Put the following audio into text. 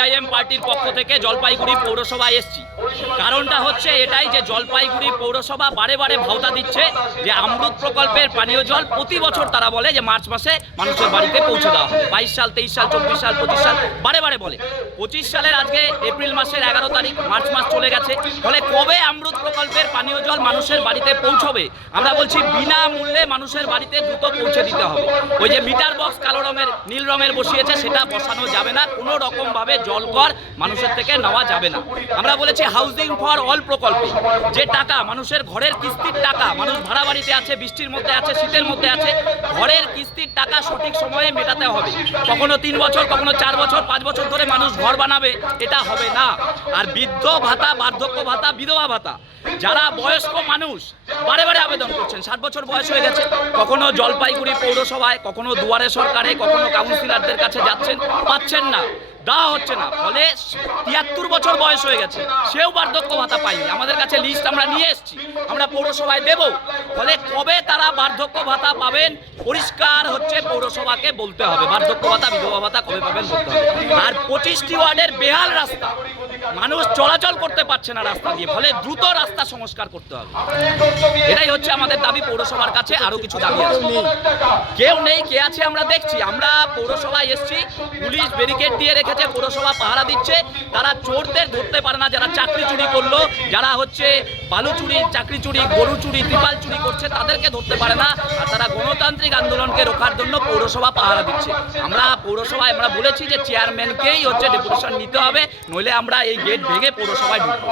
CPIM পার্টির পক্ষ থেকে জলপাইগুড়ি পৌরসভায় এসছি। কারণটা হচ্ছে এটাই যে জলপাইগুড়ি পৌরসভা বারে বারে ভাওতা দিচ্ছে যে অমৃত প্রকল্পের পানীয় জল প্রতি বছর তারা বলে যে মার্চ মাসে মানুষের বাড়িতে পৌঁছে দেওয়া হবে। বাইশ সাল, তেইশ সাল, চব্বিশ সাল, পঁচিশ সাল বারে বারে বলে। পঁচিশ সালের আজকে এপ্রিল মাসের এগারো তারিখ মার্চ মাস চলে গেছে। ফলে কবে অমৃত প্রকল্পের পানীয় জল মানুষের বাড়িতে পৌঁছবে? আমরা বলছি বিনামূল্যে মানুষের বাড়িতে দ্রুত পৌঁছে দিতে হবে। ওই যে মিটার বক্স কালো রঙের, নীল রঙের বসিয়েছে, সেটা বসানো যাবে না। কোনো রকম ভাবে জল কর মানুষের থেকে নেওয়া যাবে না। আমরা বলেছি হাউজিং ফর অল প্রকল্পে। যে টাকা মানুষের ঘরের কিস্তির টাকা, মানুষ ভাড়া বাড়িতে আছে, বৃষ্টির মধ্যে আছে, শীতের মধ্যে আছে, ঘরের কিস্তির টাকা সঠিক সময়ে মেটাতে হবে। কখনো তিন বছর, কখনো চার বছর, পাঁচ বছর ধরে মানুষ ঘর বানাবে, এটা হবে না। আর বৃদ্ধ ভাতা, বার্ধক্য ভাতা, বিধবা ভাতা, যারা বয়স্ক মানুষ, বারে বারে আবেদন করছেন। ষাট বছর বয়স হয়ে গেছে। কখনো জলপাইগুড়ি পৌরসভায়, কখনো দুয়ারে সরকারে, কখনো কাউন্সিলরদের কাছে যাচ্ছেন, পাচ্ছেন না। দেওয়া হচ্ছে না, ফলে তিয়াত্তর বছর বয়স হয়ে গেছে। সেও বার্ধক্য ভাতা পায়নি। আমাদের কাছে লিস্ট আমরা নিয়ে এসেছি। আমরা পৌরসভায় দেব। ফলে কবে তারা বার্ধক্য ভাতা পাবেন, পরিষ্কার হচ্ছে পৌরসভাকে বলতে হবে। বার্ধক্য ভাতা, বিধবা ভাতা কবে পাবেন বলতে হবে। আর পঁচিশটি ওয়ার্ডের বেহাল রাস্তা, মানুষ চলাচল করতে পারছে না রাস্তা দিয়ে, ফলে দ্রুত রাস্তা সংস্কার করতে হবে। এটাই হচ্ছে আমাদের দাবি পৌরসভার কাছে আরও কিছু দাবি আছে। কেউ নেই, কে আছে আমরা দেখছি। আমরা পৌরসভায় এসেছি, পুলিশ ব্যারিকেড দিয়ে রেখেছে, পৌরসভা পাহারা দিচ্ছে। তারা চোরদের ধরতে পারে না, যারা চাকরি চুরি করল, যারা হচ্ছে বালু চুরি, চাকরি চুরি, গরু চুরি ত্রিপাল চুরি করছে, তাদেরকে ধরতে পারে না, আর তারা গণতান্ত্রিক আন্দোলনকে রোখার জন্য পৌরসভা পাহারা দিচ্ছে। আমরা পৌরসভায়, আমরা বলেছি যে চেয়ারম্যানকেই হচ্ছে ডেপুটেশন নিতে হবে, নইলে আমরা এই গেট ভেঙে পৌরসভায় ঢুকবো।